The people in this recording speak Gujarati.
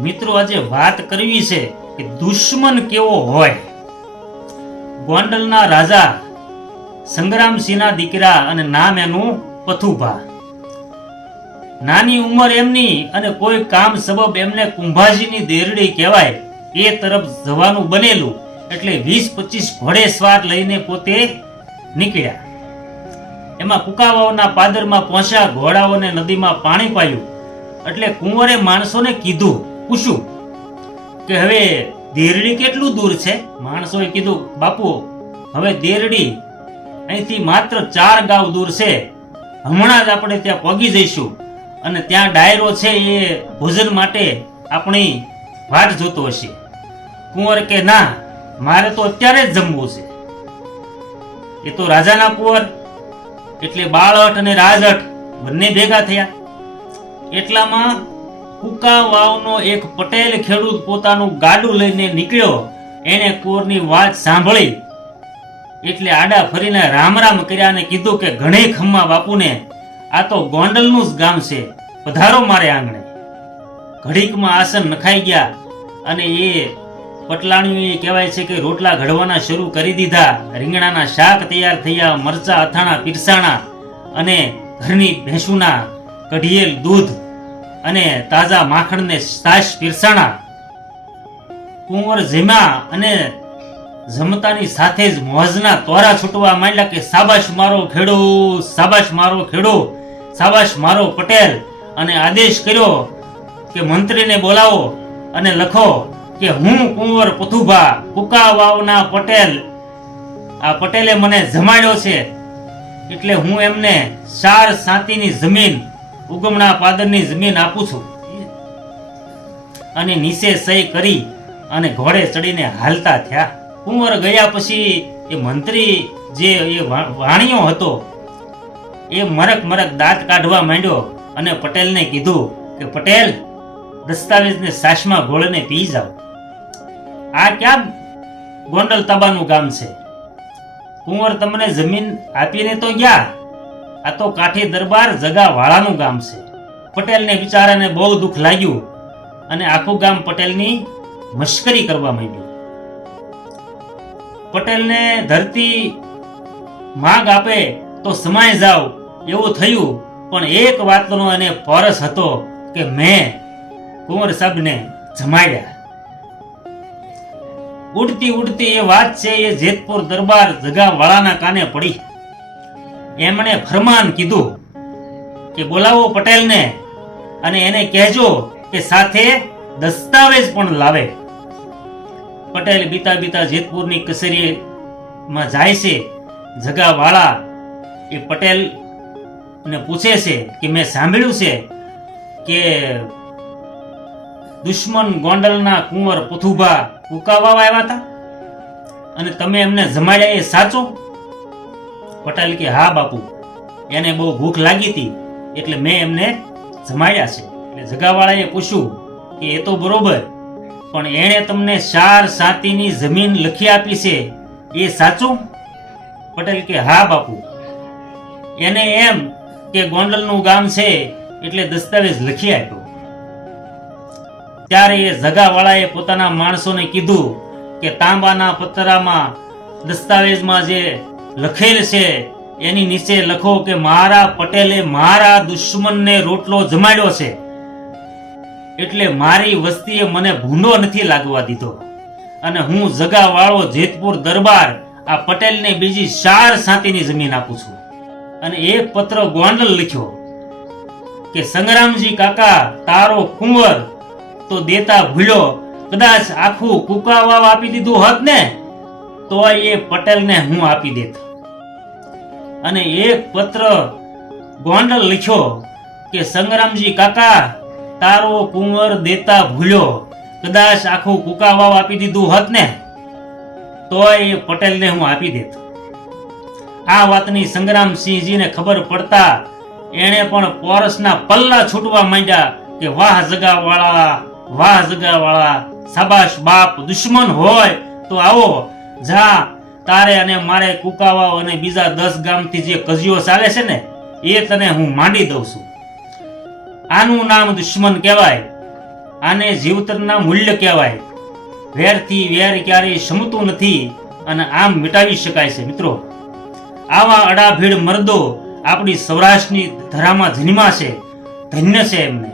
મિત્રો આજે વાત કરવી છે કે દુશ્મન કેવો હોય? ગોંડલના રાજા સંગ્રામસિંહના દીકરા અને નામ એનું પથુભા. નાની ઉંમર એમની અને કોઈ કામ સબબ એમને કુંભાજીની દેરડી કહેવાય, એ તરફ જવાનું બનેલું. એટલે વીસ પચીસ ઘોડેસવાર લઈને પોતે નીકળ્યા. એમાં કુકાવાઓના પાદરમાં પહોંચ્યા ઘોડાઓને નદીમાં પાણી પાયું. એટલે કુંવરે માણસોને કીધું પૂછ્યું કે હવે દેરડી કેટલું દૂર છે? માણસોએ કીધું, બાપુ, હવે દેરડી અહીંથી માત્ર ચાર ગાંવ દૂર છે. હમણાં જ આપણે ત્યાં પગી જઈશું અને ત્યાં ડાયરો છે એ ભોજન માટે આપણી વાટ જોતો હશે. કુંવર કે, ના, મારે તો અત્યારે જ જમવું છે. એ તો રાજાના કુંવર, એટલે બાળહટ અને રાજહટ બંને ભેગા થયા. એટલામાં કુકા વાવનો એક પટેલ ખેડૂત પોતાનું ગાડું લઈને નીકળ્યો. એણે કોરની વાત સાંભળી. એટલે આડા ફરીને રામ રામ કર્યા અને કીધું કે ઘણે ખમ્મા બાપુને, આ તો ગોંડલનું જ ગામ છે, પધારો મારે આંગણે. ઘડીકમાં આસન નખાઈ ગયા અને એ પટલાણીઓ કહેવાય છે કે, રોટલા ઘડવાના શરૂ કરી દીધા. રીંગણાના શાક તૈયાર થયા, મરચા, અથાણા, પીરસાણા અને ઘરની ભેંસુના કઢિયેલ દૂધ અને તાજા માખણને સાસ પીરસાણા, કુંવર ઝીમા અને જમતાની સાથે જ મોજના તોરા છૂટવા માંડ્યા કે સાબાશ મારો ખેડો, સાબાશ મારો ખેડો, સાબાશ મારો પટેલ અને આદેશ કર્યો કે મંત્રીને બોલાવો અને લખો કે હું કુંવર પથુભા કુકા વાવના પટેલ. આ પટેલે મને જમાડ્યો છે એટલે હું એમને ચાર સાતીની જમીન ઉગમણા પાદરની જમીન આપું છું. અને નીચે સહી કરી અને ઘોડે ચડીને હાલતા થયા. કુંવર ગયા પછી એ મંત્રી જે એ વાણિયો હતો, એ મરક મરક દાંત કાઢવા માંડ્યો અને પટેલને કીધું કે, પટેલ, દસ્તાવેજને સાસમાં ગોળને પી જાઓ. આ ક્યાં ગોંડલ તબાનું ગામ છે? કુંવર તમને જમીન આપીને તો ગયા? આ તો કાઠી દરબાર જગાવાળાનું ગામ છે. પટેલને બિચારાને બહુ દુઃખ લાગ્યું અને આખું ગામ પટેલની મશ્કરી કરવા માંડ્યું. પટેલને ધરતી માગ આપે તો સમાય જાવ એવું થયું, પણ એક વાતનો એને પરસ હતો કે મેં કુંવર સાહેબને જમાડ્યા. ઉડતી ઉડતી એ વાત છે, એ જેતપુર દરબાર જગાવાળાના કાને પડી. એમણે ફરમાન કીધું કે બોલાવો પટેલને અને એને કહેજો કે સાથે દસ્તાવેજ પણ લાવે. પટેલ બીતા બીતા જેતપુરની કચેરીમાં જાય છે. જગાવાળા એ પટેલ ને પૂછે છે કે મેં સાંભળ્યું છે કે દુશ્મન ગોંડલના કુંવર પુથુભા કુકાવા આવ્યા હતા? અને તમે એમને જમાડ્યા એ સાચું? પટેલ કે, હા, બાપુ, એને બહુ ભૂખ લાગી હતી, એટલે મેં એમને જમાડ્યા છે. એટલે જગાવાળાએ પૂછ્યું કે, એ તો બરોબર, પણ એણે તમને ચાર સાતીની જમીન લખી આપી છે, એ સાચું? પટેલ કે, હા, બાપુ, એને એમ કે ગોંડલનું ગામ છે, એટલે દસ્તાવેજ લખી આપ્યો. ત્યારે એ જગાવાળાએ પોતાના માણસોને કીધું કે, તાંબાના પતરામાં દસ્તાવેજમાં જે લખેલ છે. એની નીચે લખો કે મારા પટેલે મારા દુશ્મનને રોટલો જમાડ્યો છે. એટલે મારી વસ્તીએ મને ભૂંડો નથી લાગવા દીધો. અને હું જગાવાળો જેતપુર દરબાર આ પટેલને બીજી ચાર સાતીની જમીન આપું છું. અને એક પત્ર ગોંડલ લખ્યો કે, સંગ્રામજી કાકા, તારો કુંવર તો દેતા ભૂલ્યો કદાચ આખું કુકાવાવ આપી દીધું હોત ને તો એ પટેલને હું આપી દેત. અને એક પત્ર ગોંડલ લખ્યો કે, સંગ્રામજી કાકા, તારો કુંવર દેતા ભૂલ્યો. કદાચ આખું કુકાવાવ આપી દીધું હોત ને તો એ પટેલને હું આપી દેત. આ વાતની સંગ્રામસિંહજીને ખબર પડતા એણે પણ પોરસના પલ્લા છૂટવા માંડ્યા કે, વાહ જગાવાળા વાહ જગાવાળા, સાબાશ બાપ દુશ્મન હોય તો આવો, જા તારે અને મારે કુકાવા અને બીજા દસ ગામથી જે કજીઓ ચાલે છે ને, એ તને હું માંડી દઉં છું. આનું નામ દુશ્મન કહેવાય, આને જીવતરના મૂલ્ય કહેવાય. વેરથી વેર ક્યારેય શમતું નથી અને આમ મિટાવી શકાય છે. મિત્રો, આવા અડાભીડ મર્દો આપણી સૌરાષ્ટ્રની ધરામાં જન્મા છે, ધન્ય છે એમને.